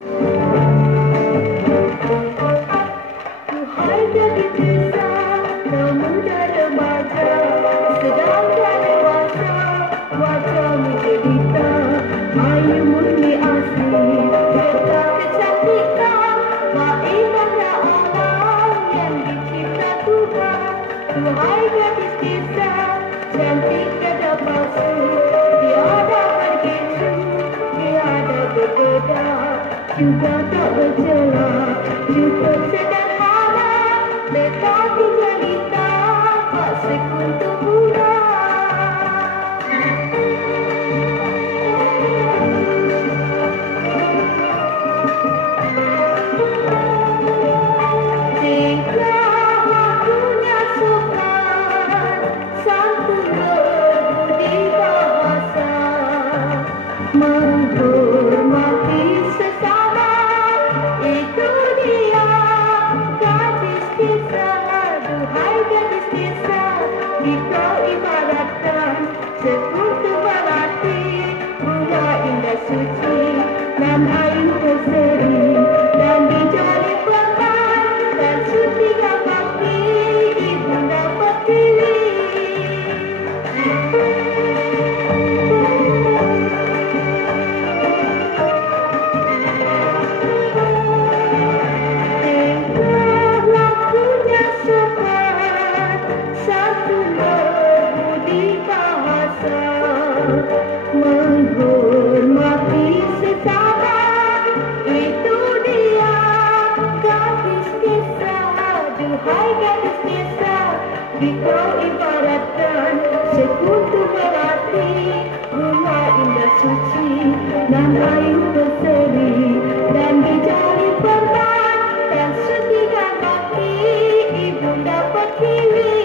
Duhai gadis desa, kau muda remaja, sedang dewasa, wajahmu jelita, ayu murni asli, serta kecantikan, indahnya alam yang dicipta Tuhan. Duhai gadis desa, cantik tiada palsu, tiada bergicu, tiada berbeda, juga tak bercela, juga sederhana, tetapi jelita tak sekuntum muda. Tingkah lakunya sopan, santun berbudi bahasa, menghormati sesama, itu dia gadis desa. Duhai gadis desa, dikau ibaratkan sekutu melati, bunga indah suci dan ayu berseri, dan dijali pelan dan setia bakti ibunda pertiwi. Tingkah lakunya sopan, santun berbudi bahasa, menghormati sesama, itu dia gadis desa. Duhai gadis desa, dikau ibaratkan sekutu melati, bunga indah suci dan ayu berseri, dan dijali perban dan setia bakti ibunda pertiwi.